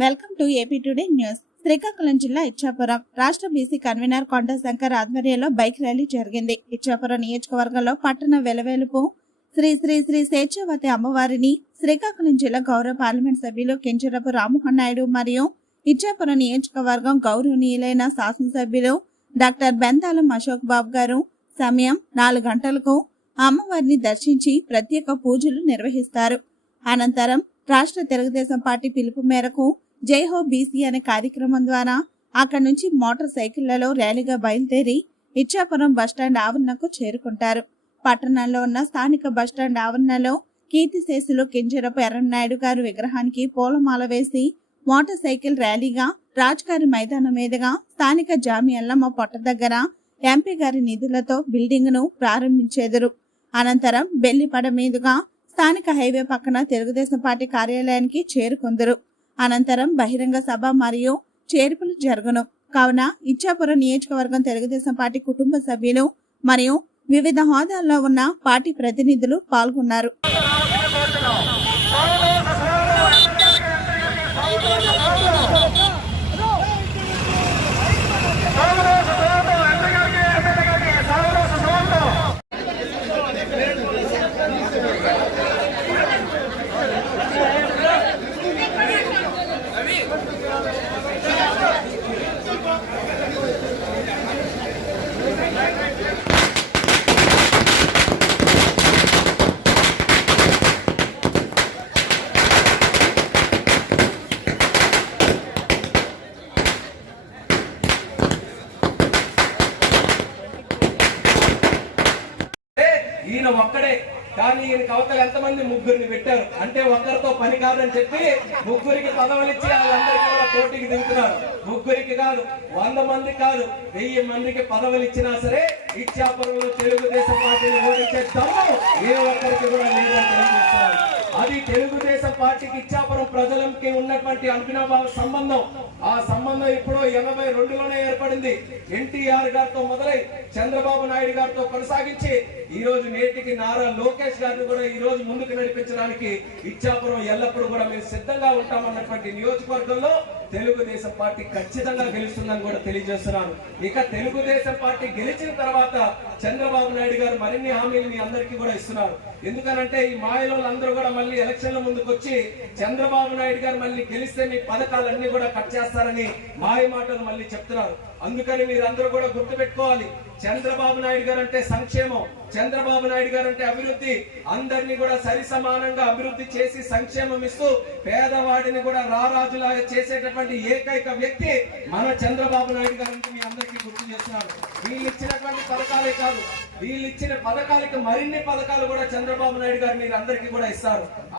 Welcome to AP today news. Srikakulam జిల్లా ఇచ్చాపురం రాష్ట్ర BC convener కొండ శంకర్ ఆధ్వర్యంలో బైక్ ర్యాలీ జరిగింది. ఇచ్చాపురం నియోజకవర్గంలో పట్టణ వెలవేలుపు శ్రీ శ్రీ శ్రీ స్వేచ్ఛావతి అమ్మవారిని శ్రీకాకుళం జిల్లా గౌరవ పార్లమెంట్ సభ్యులు కింజరపు రామ్మోహన్ నాయుడు మరియు ఇచ్చాపురం నియోజకవర్గం గౌరవనీయులైన శాసనసభ్యులు డాక్టర్ బెంతాలం అశోక్ బాబు గారు సమయం 4 గంటలకు అమ్మవారిని దర్శించి ప్రత్యేక పూజలు నిర్వహిస్తారు. అనంతరం రాష్ట్ర తెలుగుదేశం పార్టీ పిలుపు మేరకు జై హో బీసీ అనే కార్యక్రమం ద్వారా అక్కడి నుంచి మోటార్ సైకిళ్లలో ర్యాలీగా బయలుదేరి ఇచ్చాపురం బస్టాండ్ ఆవరణకు చేరుకుంటారు. పట్టణంలో ఉన్న స్థానిక బస్టాండ్ ఆవరణలో కీర్తిశేషులు కింజరపు ఎర్రన్నాయుడు గారు విగ్రహానికి పూలమాల వేసి మోటార్ సైకిల్ ర్యాలీగా రాజ్గారి మైదానం మీదుగా స్థానిక జామియల్లమ్మ పొట్ట దగ్గర ఎంపీ గారి నిధులతో బిల్డింగ్ ను ప్రారంభించేదరు. అనంతరం బెల్లిపడ మీదుగా స్థానిక హైవే పక్కన తెలుగుదేశం పార్టీ కార్యాలయానికి చేరుకుందరు. అనంతరం బహిరంగ సభ మరియు చేర్పులు జరుగును. కావున ఇచ్చాపురం నియోజకవర్గం తెలుగుదేశం పార్టీ కుటుంబ సభ్యులు మరియు వివిధ హోదాల్లో ఉన్న పార్టీ ప్రతినిధులు పాల్గొన్నారు. ఈయన ఒక్కడే కానీ ఈయన కవతలు ఎంతమంది ముగ్గురిని పెట్టారు అంటే ఒక్కరితో పని కాదని చెప్పి ముగ్గురికి పదవులు ఇచ్చి వాళ్ళందరికీ కూడా పోటీకి దిగుతున్నారు. ముగ్గురికి కాదు, 100 మంది కాదు, 1000 మందికి పదవులు ఇచ్చినా సరే ఇచ్చాపురంలో తెలుగుదేశం పార్టీని ఓడించే దమ్ము ఏ ఒక్కరికి కూడా లేదని తెలియజేస్తున్నారు. అది తెలుగుదేశం పార్టీకి ఇచ్చాపురం ప్రజలకి ఉన్నటువంటి అవినాభావ సంబంధం. ఆ సంబంధం ఇప్పుడు 82లోనే ఏర్పడింది. ఎన్టీఆర్ గారితో మొదలై చంద్రబాబు నాయుడు గారితో కొనసాగించి ఈ రోజు నేటికి నారా లోకేష్ గారిని కూడా ఈ రోజు ముందుకు నడిపించడానికి ఇచ్చాపురం ఎల్లప్పుడూ కూడా మేము సిద్ధంగా ఉంటామన్నటువంటి నియోజకవర్గంలో తెలుగుదేశం పార్టీ ఖచ్చితంగా గెలుస్తుందని కూడా తెలియజేస్తున్నాను. ఇక తెలుగుదేశం పార్టీ గెలిచిన తర్వాత చంద్రబాబు నాయుడు గారు మరిన్ని హామీలు మీ అందరికీ కూడా ఇస్తున్నారు. ఎందుకనంటే ఈ మాయలోళ్ళందరూ కూడా మళ్ళీ ఎలక్షన్ల ముందుకు వచ్చి చంద్రబాబు నాయుడు గారు మళ్ళీ గెలిస్తే మీ పథకాలన్నీ కూడా కట్ చేస్తారని మాయ మాటలు మళ్ళీ చెప్తున్నారు. అందుకని మీరందరూ కూడా గుర్తుపెట్టుకోవాలి, చంద్రబాబు నాయుడు గారు అంటే సంక్షేమం, చంద్రబాబు నాయుడు గారు అంటే అభివృద్ధి. అందరినీ కూడా సరి సమానంగా అభివృద్ధి చేసి సంక్షేమం ఇస్తూ పేదవాడిని కూడా రారాజులాగా చేసేటటువంటి ఏకైక వ్యక్తి మన చంద్రబాబు నాయుడు గారు అంటే మీ అందరికీ గుర్తు చేస్తున్నారు. వీళ్ళు ఇచ్చినటువంటి పథకాలే కాదు, వీళ్ళు ఇచ్చిన పథకాలకి మరిన్ని పథకాలు కూడా చంద్రబాబు నాయుడు గారు మీరు అందరికీ కూడా ఇస్తారు.